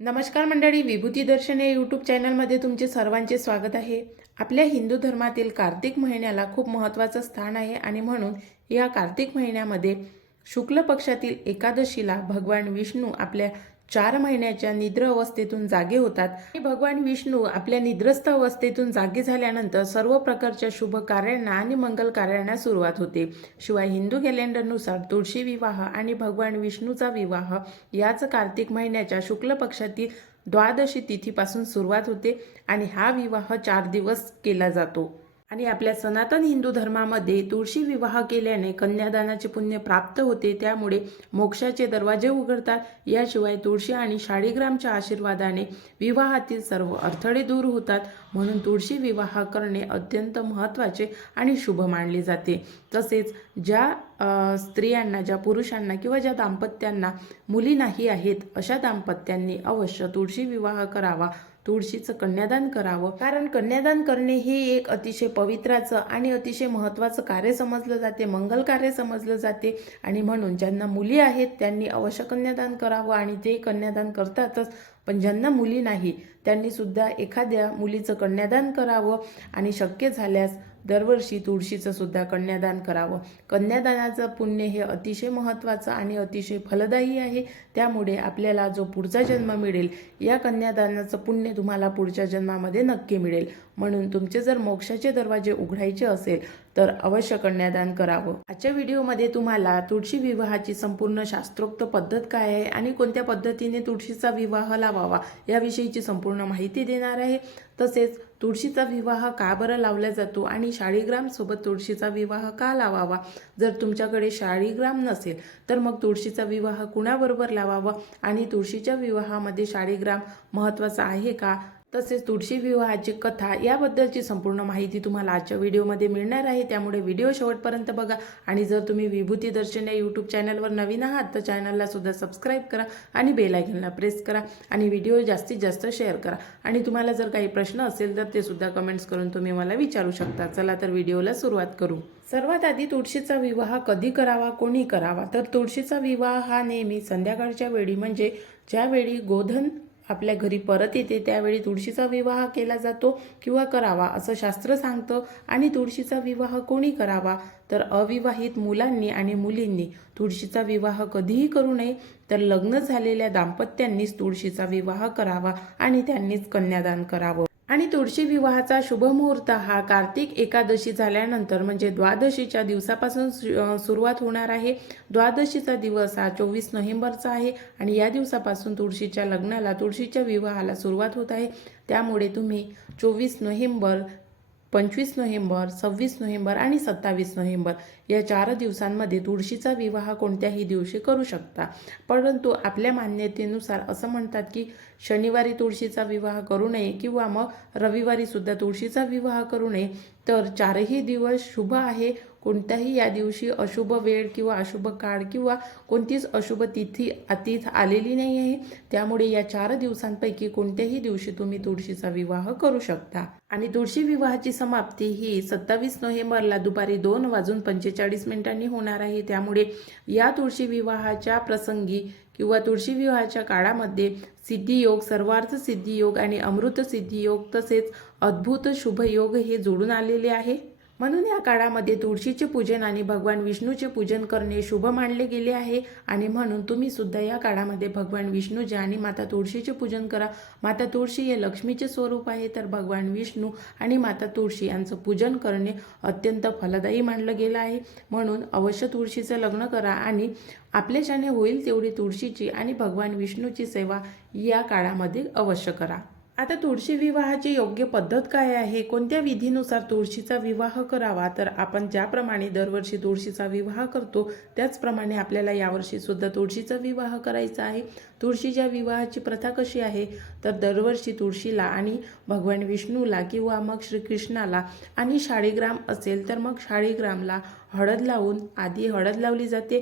नमस्कार मंडळी, विभूती दर्शन या यूट्यूब चॅनलमध्ये तुमचे सर्वांचे स्वागत आहे. आपल्या हिंदू धर्मातील कार्तिक महिन्याला खूप महत्त्वाचं स्थान आहे आणि म्हणून या कार्तिक महिन्यामध्ये शुक्ल पक्षातील एकादशीला भगवान विष्णू आपल्या 4 महिन्याच्या निद्र अवस्थेतून जागे होतात आणि भगवान विष्णू आपल्या निद्रस्थ अवस्थेतून जागे झाल्यानंतर सर्व प्रकारच्या शुभ कार्यांना आणि मंगल कार्यांना सुरुवात होते. शिवाय हिंदू कॅलेंडरनुसार तुळशी विवाह आणि भगवान विष्णूचा विवाह याच कार्तिक महिन्याच्या शुक्ल पक्षातील द्वादशी तिथीपासून सुरुवात होते आणि हा विवाह 4 दिवस केला जातो. आणि आपल्या सनातन हिंदू धर्मामध्ये तुळशी विवाह केल्याने कन्यादानाचे पुण्य प्राप्त होते, त्यामुळे मोक्षाचे दरवाजे उघडतात. याशिवाय तुळशी आणि शाळीग्रामच्या आशीर्वादाने विवाहातील सर्व अडथळे दूर होतात. म्हणून तुळशी विवाह करणे अत्यंत महत्त्वाचे आणि शुभ मानले जाते. तसेच ज्या स्त्रियांना, ज्या पुरुषांना किंवा ज्या दाम्पत्यांना मुली नाही आहेत अशा दाम्पत्यांनी अवश्य तुळशी विवाह करावा, तुळशीचं कन्यादान करावं. कारण कन्यादान करणे हे एक अतिशय पवित्राचं आणि अतिशय महत्त्वाचं कार्य समजलं जाते, मंगल कार्य समजलं जाते. आणि म्हणून ज्यांना मुली आहेत त्यांनी अवश्य कन्यादान करावं आणि ते कन्यादान करतातच. पण ज्यांना मुली नाही त्यांनी सुद्धा एखाद्या मुलीचं कन्यादान करावं आणि शक्य झाल्यास दरवर्षी तुळशीचं सुद्धा कन्यादान करावं. कन्यादानाचं पुण्य हे अतिशय महत्त्वाचं आणि अतिशय फलदायी आहे. त्यामुळे आपल्याला जो पुढचा जन्म मिळेल, या कन्यादानाचं पुण्य तुम्हाला पुढच्या जन्मामध्ये नक्की मिळेल. म्हणून तुमचे जर मोक्षाचे दरवाजे उघडायचे असेल तर अवश्य कन्यादान करावं. आजच्या व्हिडिओमध्ये तुम्हाला तुळशी विवाहाची संपूर्ण शास्त्रोक्त पद्धत काय आहे आणि कोणत्या पद्धतीने तुळशीचा विवाह लावावा याविषयीची संपूर्ण माहिती देणार आहे. तसेच तुळशीचा विवाह का बरं लावला जातो आणि शाळीग्राम सोबत तुळशीचा विवाह का लावावा. जर तुमच्याकडे शाळीग्राम नसेल तर मग तुळशीचा विवाह कुणाबरोबर लावावा आणि तुळशीच्या विवाहामध्ये शाळीग्राम महत्त्वाचा आहे का, तसेच तुळशी विवाहाची कथा याबद्दलची संपूर्ण माहिती तुम्हाला आजच्या व्हिडिओमध्ये मिळणार आहे. त्यामुळे व्हिडिओ शेवटपर्यंत बघा. आणि जर तुम्ही विभूती दर्शन या यूट्यूब चॅनलवर नवीन आहात तर चॅनलला सुद्धा सबस्क्राईब करा आणि बेल आयकॉनला प्रेस करा आणि व्हिडिओ जास्तीत जास्त शेअर करा. आणि तुम्हाला जर काही प्रश्न असेल तर ते सुद्धा कमेंट्स करून तुम्ही मला विचारू शकता. चला तर व्हिडिओला सुरुवात करू. सर्वात आधी तुळशीचा विवाह कधी करावा, कोणी करावा. तर तुळशीचा विवाह हा नेहमी संध्याकाळच्या वेळी, म्हणजे ज्यावेळी गोधन आपल्या घरी परत येते त्यावेळी तुळशीचा विवाह केला जातो किंवा करावा असं शास्त्र सांगतं. आणि तुळशीचा विवाह कोणी करावा तर अविवाहित मुलांनी आणि मुलींनी तुळशीचा विवाह कधीही करू नये. तर लग्न झालेल्या दाम्पत्यांनीच तुळशीचा विवाह करावा आणि त्यांनीच कन्यादान करावं. आणि तुळशी विवाहाचा शुभ मुहूर्त हा कार्तिक एकादशी झाल्यानंतर म्हणजे द्वादशीच्या दिवसापासून सुरुवात होणार आहे. द्वादशीचा दिवस हा 24 नोव्हेंबरचा आहे आणि या दिवसापासून तुळशीच्या लग्नाला, तुळशीच्या विवाहाला सुरुवात होत आहे. त्यामुळे तुम्ही 24 नोव्हेंबर, 25 नोव्हेंबर, 26 नोव्हेंबर आणि 27 नोव्हेंबर या 4 दिवसांमध्ये तुळशीचा विवाह कोणत्याही दिवशी करू शकता. परंतु आपल्या मान्यतेनुसार असं म्हणतात की शनिवारी तुळशीचा विवाह करू नये किंवा मग रविवारी सुद्धा तुळशीचा विवाह करू नये. तर 4ही दिवस शुभ आहे. कोणत्याही या दिवशी अशुभ वेळ किंवा अशुभ काळ किंवा कोणतीच अशुभ तिथी अतीत आलेली नाही आहे. त्यामुळे या 4 दिवसांपैकी कोणत्याही दिवशी तुम्ही तुळशीचा विवाह करू शकता. आणि तुळशी विवाहाची समाप्ती ही 27 नोव्हेंबरला दुपारी 2:45 होणार आहे. त्यामुळे या तुळशी विवाहाच्या प्रसंगी किंवा तुळशी विवाहाच्या काळामध्ये सिद्धियोग, सर्वार्थ सिद्धियोग आणि अमृत सिद्धियोग तसेच अद्भुत शुभयोग हे जोडून आलेले आहे. म्हणून या काळामध्ये तुळशीचे पूजन आणि भगवान विष्णूचे पूजन करणे शुभ मानले गेले आहे. आणि म्हणून तुम्ही सुद्धा या काळामध्ये भगवान विष्णूचे आणि माता तुळशीचे पूजन करा. माता तुळशी हे लक्ष्मीचे स्वरूप आहे, तर भगवान विष्णू आणि माता तुळशी यांचं पूजन करणे अत्यंत फलदायी मानलं गेलं आहे. म्हणून अवश्य तुळशीचं लग्न करा आणि आपल्याच्याने होईल तेवढी तुळशीची आणि भगवान विष्णूची सेवा या काळामध्ये अवश्य करा. आता तुळशी विवाहाची योग्य पद्धत काय आहे, कोणत्या विधीनुसार तुळशीचा विवाह करावा. तर आपण ज्याप्रमाणे दरवर्षी तुळशीचा विवाह करतो त्याचप्रमाणे आपल्याला यावर्षी सुद्धा तुळशीचा विवाह करायचा आहे. तुळशीच्या विवाहाची प्रथा कशी आहे तर दरवर्षी तुळशीला आणि भगवान विष्णूला किंवा मग श्रीकृष्णाला आणि शाळीग्राम असेल तर मग शाळीग्रामला हळद लावून आधी हळद लावली जाते.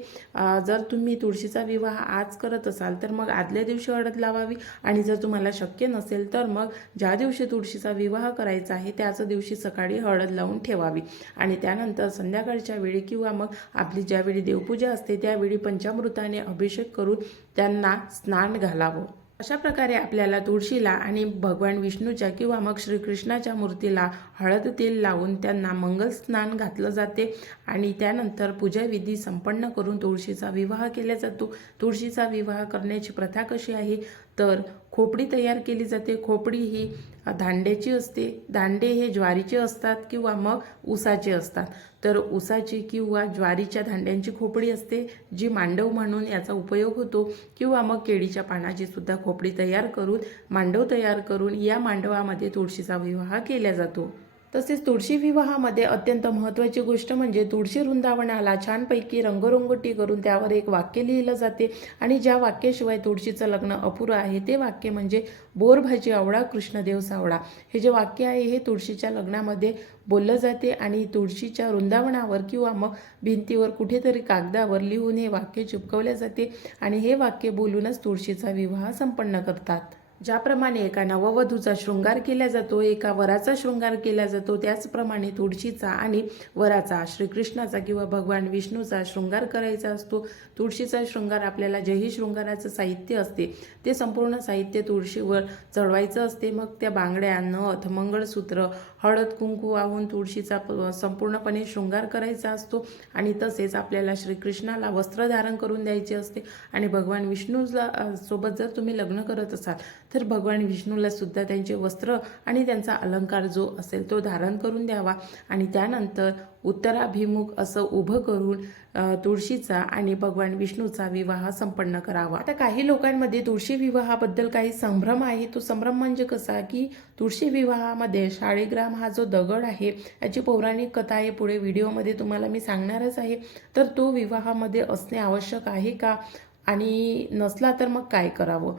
जर तुम्ही तुळशीचा विवाह आज करत असाल तर मग आदल्या दिवशी हळद लावावी आणि जर तुम्हाला शक्य नसेल तर मग ज्या दिवशी तुळशीचा विवाह करायचा आहे त्याच दिवशी सकाळी हळद लावून ठेवावी. आणि त्यानंतर संध्याकाळच्या वेळी किंवा मग आपली ज्यावेळी देवपूजा असते त्यावेळी पंचामृताने अभिषेक करून त्यांना स्नान घालावं. अशा प्रकारे आपल्याला तुळशीला आणि भगवान विष्णूच्या किंवा मग श्रीकृष्णाच्या मूर्तीला हळद तेल लावून त्यांना मंगल स्नान घातलं जाते आणि त्यानंतर पूजाविधी संपन्न करून तुळशीचा विवाह केला जातो. तुळशीचा विवाह करण्याची प्रथा कशी आहे तर खोपडी तयार केली जाते. खोपडी ही दांड्याची असते. दांडे हे ज्वारीचे असतात किंवा मग ऊसाचे असतात. तर ऊसाची किंवा ज्वारीच्या दांड्यांची खोपडी असते जी मांडव म्हणून याचा उपयोग होतो किंवा मग केळीच्या पानाची सुद्धा खोपडी तयार करून मांडव तयार करून या मांडवामध्ये तुळशीचा विवाह केला जातो. तसेच तुळशी विवाहामध्ये अत्यंत महत्त्वाची गोष्ट म्हणजे तुळशी वृंदावनाला छानपैकी रंगरंगोटी करून त्यावर एक वाक्य लिहिलं जाते आणि ज्या वाक्याशिवाय तुळशीचं लग्न अपुरं आहे ते वाक्य म्हणजे बोर भाजी आवडा कृष्णदेव सावळा. हे जे वाक्य आहे हे तुळशीच्या लग्नामध्ये बोललं जाते आणि तुळशीच्या वृंदावनावर किंवा मग भिंतीवर कुठेतरी कागदावर लिहून हे वाक्य चिपकवले जाते आणि हे वाक्य बोलूनच तुळशीचा विवाह संपन्न करतात. ज्याप्रमाणे एका नववधूचा शृंगार केला जातो, एका वराचा शृंगार केला जातो, त्याचप्रमाणे तुळशीचा आणि वराचा श्रीकृष्णाचा किंवा भगवान विष्णूचा शृंगार करायचा असतो. तुळशीचा शृंगार आपल्याला जेही शृंगाराचं साहित्य असते ते संपूर्ण साहित्य तुळशीवर चढवायचं असते. मग त्या बांगड्या, नथ, मंगळसूत्र, हळद कुंकू वाहून तुळशीचा संपूर्णपणे शृंगार करायचा असतो आणि तसेच आपल्याला श्रीकृष्णाला वस्त्र धारण करून द्यायचे असते आणि भगवान विष्णूला सोबत जर तुम्ही लग्न करत असाल तर भगवान विष्णूला सुद्धा त्यांचे वस्त्र आणि त्यांचा अलंकार जो असेल तो धारण करून द्यावा आणि त्यानंतर उत्तराभिमुख असं उभं करून तुळशीचा आणि भगवान विष्णूचा विवाह संपन्न करावा. आता काही लोकांमध्ये तुळशी विवाहाबद्दल काही संभ्रम आहे. तो संभ्रम म्हणजे कसा की तुळशी विवाहामध्ये शाळीग्राम हा जो दगड आहे याची पौराणिक कथा आहे, पुढे व्हिडिओमध्ये तुम्हाला मी सांगणारच आहे. तर तो विवाहामध्ये असणे आवश्यक आहे का आणि नसला तर मग काय करावं.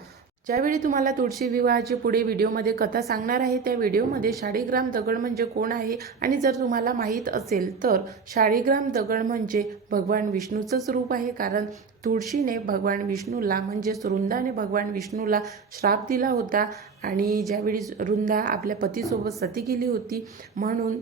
ज्यावेळी तुम्हाला तुळशी विवाहाची पुढे व्हिडिओमध्ये कथा सांगणार आहे त्या व्हिडिओमध्ये शाळीग्राम दगड म्हणजे कोण आहे आणि जर तुम्हाला माहीत असेल तर शाळीग्राम दगड म्हणजे भगवान विष्णूचंच रूप आहे. कारण तुळशीने भगवान विष्णूला म्हणजेच वृंदाने भगवान विष्णूला श्राप दिला होता आणि ज्यावेळी वृंदा आपल्या पतीसोबत सती केली होती म्हणून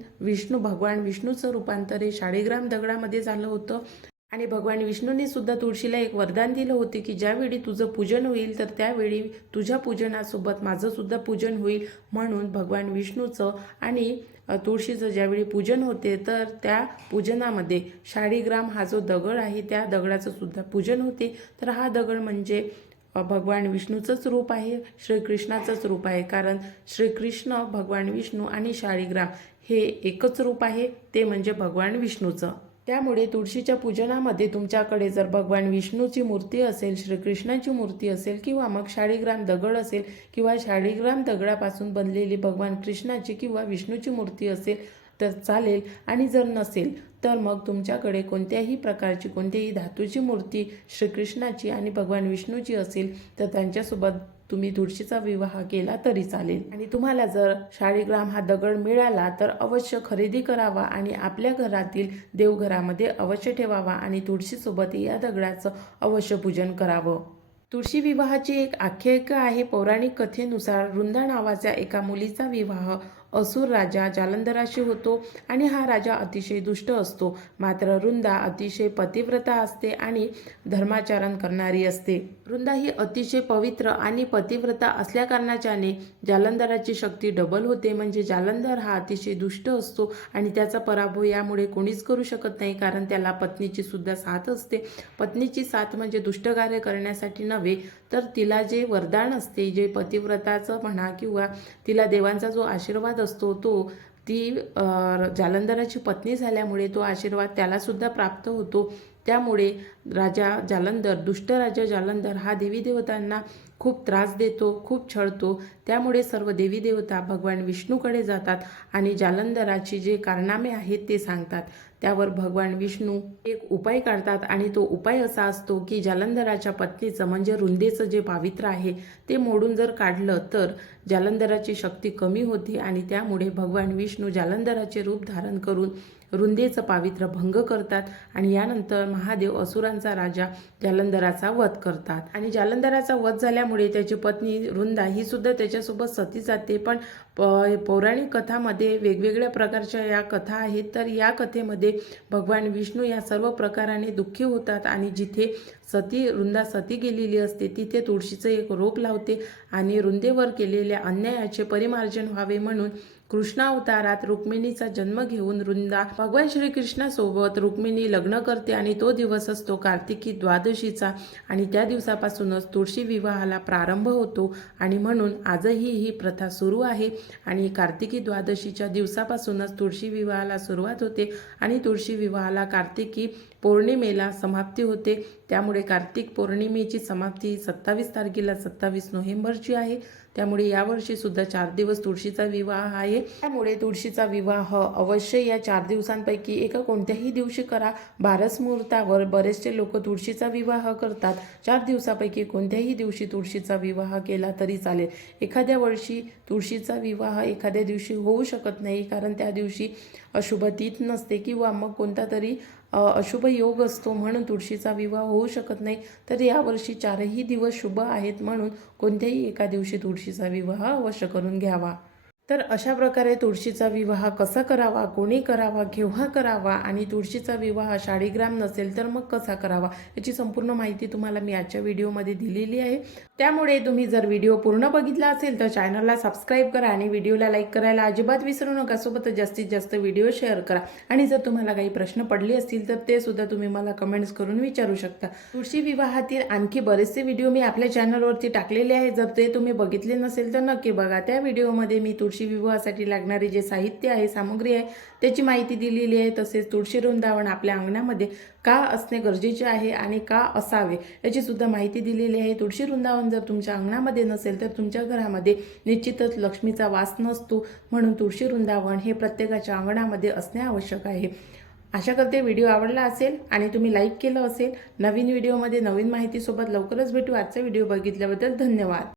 भगवान विष्णूचं रूपांतर हे शाळीग्राम दगडामध्ये झालं होतं. आणि भगवान विष्णूने सुद्धा तुळशीला एक वरदान दिलं होते की ज्यावेळी तुझं पूजन होईल तर त्यावेळी तुझ्या पूजनासोबत माझं सुद्धा पूजन होईल. म्हणून भगवान विष्णूचं आणि तुळशीचं ज्यावेळी पूजन होते तर त्या पूजनामध्ये शाळीग्राम हा जो दगड आहे त्या दगडाचं सुद्धा पूजन होते. तर हा दगड म्हणजे भगवान विष्णूचंच रूप आहे, श्रीकृष्णाचंच रूप आहे. कारण श्रीकृष्ण, भगवान विष्णू आणि शाळीग्राम हे एकच रूप आहे, ते म्हणजे भगवान विष्णूचं. त्यामुळे तुळशीच्या पूजनामध्ये तुमच्याकडे जर भगवान विष्णूची मूर्ती असेल, श्रीकृष्णाची मूर्ती असेल किंवा मग शाळीग्राम दगड असेल किंवा शाळीग्राम दगडापासून बनलेली भगवान कृष्णाची किंवा विष्णूची मूर्ती असेल तर चालेल आणि जर नसेल तर मग तुमच्याकडे कोणत्याही प्रकारची कोणत्याही धातूची मूर्ती श्रीकृष्णाची आणि भगवान विष्णूची असेल तर त्यांच्यासोबत तुम्ही तुळशीचा विवाह केला तरी चालेल. आणि तुम्हाला जर शाळीग्राम हा दगड मिळाला तर अवश्य खरेदी करावा आणि आपल्या घरातील देवघरामध्ये अवश्य ठेवावा आणि तुळशीसोबत या दगडाचं अवश्य पूजन करावं. तुळशी विवाहाची एक आख्यायिका आहे. पौराणिक कथेनुसार वृंदा नावाच्या एका मुलीचा विवाह असुर राजा जालंधराशी होतो आणि हा राजा अतिशय दुष्ट असतो. मात्र वृंदा अतिशय पतिव्रता असते आणि धर्माचरण करणारी असते. वृंदा ही अतिशय पवित्र आणि पतिव्रता असल्या कारणाच्याने जालंधराची शक्ती डबल होते. म्हणजे जालंधर हा अतिशय दुष्ट असतो आणि त्याचा पराभव यामुळे कोणीच करू शकत नाही. कारण त्याला पत्नीची सुद्धा साथ असते. पत्नीची साथ म्हणजे दुष्ट कार्य करण्यासाठी नव्हे तर तिला जे वरदान असते, जे पतिव्रताचं म्हणा किंवा तिला देवांचा जो आशीर्वाद असतो तो ती जालंधराची पत्नी झाल्यामुळे तो आशीर्वाद त्याला सुद्धा प्राप्त होतो. त्यामुळे दुष्ट राजा जालंधर हा देवी देवतांना खूप त्रास देतो, खूप छळतो. त्यामुळे सर्व देवी देवता भगवान विष्णूकडे जातात आणि जालंधराची जे कारनामे आहेत ते सांगतात. त्यावर भगवान विष्णू एक उपाय काढतात आणि तो उपाय असा असतो की जालंधराच्या पत्नीचं म्हणजे रुंदेचं जे पावित्र्य आहे ते मोडून जर काढलं तर जालंधराची शक्ती कमी होते आणि त्यामुळे भगवान विष्णू जालंधराचे रूप धारण करून रुंदेचं पावित्र्य भंग करतात आणि यानंतर महादेव असुरांचा राजा जालंधराचा वध करतात. आणि जालंधराचा वध झाल्यामुळे त्याची पत्नी रुंदा ही सुद्धा त्याच्यासोबत सती जाते. पण पौराणिक कथामध्ये वेगवेगळ्या प्रकारच्या या कथा आहेत. तर या कथेमध्ये भगवान विष्णू या सर्व प्रकाराने दुःखी होतात आणि जिथे रुंदा सती गेलेली असते तिथे तुळशीचं एक रोप लावते आणि रुंदेवर केलेल्या अन्यायाचे परिमार्जन व्हावे म्हणून कृष्णावतारात रुक्मिणीचा जन्म घेऊन रुंदा भगवान श्रीकृष्णासोबत रुक्मिणी लग्न करते आणि तो दिवस असतो कार्तिकी द्वादशीचा आणि त्या दिवसापासूनच तुळशी विवाहाला प्रारंभ होतो आणि म्हणून आजही ही प्रथा सुरू आहे आणि कार्तिकी द्वादशीच्या दिवसापासूनच तुळशी विवाहाला सुरुवात होते आणि तुळशी विवाहाला कार्तिकी पौर्णिमेला समाप्ती होते. त्यामुळे कार्तिक पौर्णिमेची समाप्ती 27 तारखेला 27 नोव्हेंबरची आहे. त्यामुळे यावर्षी सुद्धा 4 दिवस तुळशीचा विवाह आहे. त्यामुळे तुळशीचा विवाह अवश्य या 4 दिवसांपैकी एका कोणत्याही दिवशी करा. बारस मुहूर्तावर बरेचसे लोक तुळशीचा विवाह करतात. 4 दिवसापैकी कोणत्याही दिवशी तुळशीचा विवाह केला तरी चालेल. एखाद्या वर्षी तुळशीचा विवाह एखाद्या दिवशी होऊ शकत नाही कारण त्या दिवशी अशुभ तिथी नसते किंवा मग कोणता तरी अशुभ योग असतो म्हणून तुळशीचा विवाह होऊ शकत नाही. तर यावर्षी 4ही दिवस शुभ आहेत म्हणून कोणत्याही एका दिवशी तुळशीचा विवाह अवश्य करून घ्यावा. तर अशा प्रकारे तुळशीचा विवाह कसा करावा, कोणी करावा, केव्हा करावा आणि तुळशीचा विवाह शाळीग्राम नसेल तर मग कसा करावा याची संपूर्ण माहिती तुम्हाला मी आजच्या व्हिडिओमध्ये दिलेली आहे. त्यामुळे तुम्ही जर व्हिडिओ पूर्ण बघितला असेल तर चॅनलला सबस्क्राईब करा आणि व्हिडिओला लाईक करायला अजिबात विसरू नका. सोबतच जास्तीत जास्त व्हिडिओ शेअर करा आणि जर तुम्हाला काही प्रश्न पडले असतील तर ते सुद्धा तुम्ही मला कमेंट्स करून विचारू शकता. तुळशी विवाहातील आणखी बरेचसे व्हिडिओ मी आपल्या चॅनलवरती टाकलेले आहे. जर ते तुम्ही बघितले नसेल तर नक्की बघा. त्या व्हिडिओमध्ये मी तुळशी विवाहासाठी लागणारे जे साहित्य आहे, सामग्री आहे त्याची माहिती दिलेली आहे. तसेच तुळशी वृंदावन आपल्या अंगणामध्ये का असणे गरजेचे आहे आणि का असावे याची सुद्धा माहिती दिलेली आहे. तुळशी वृंदावन जर तुमच्या अंगणामध्ये नसेल तर तुमच्या घरामध्ये निश्चितच लक्ष्मीचा वास नसतो. म्हणून तुळशी वृंदावन हे प्रत्येकाच्या अंगणामध्ये असणे आवश्यक आहे. आशा करते व्हिडिओ आवडला असेल आणि तुम्ही लाईक केलं असेल. नवीन व्हिडिओमध्ये नवीन माहितीसोबत लवकरच भेटू. आजचा व्हिडिओ बघितल्याबद्दल धन्यवाद.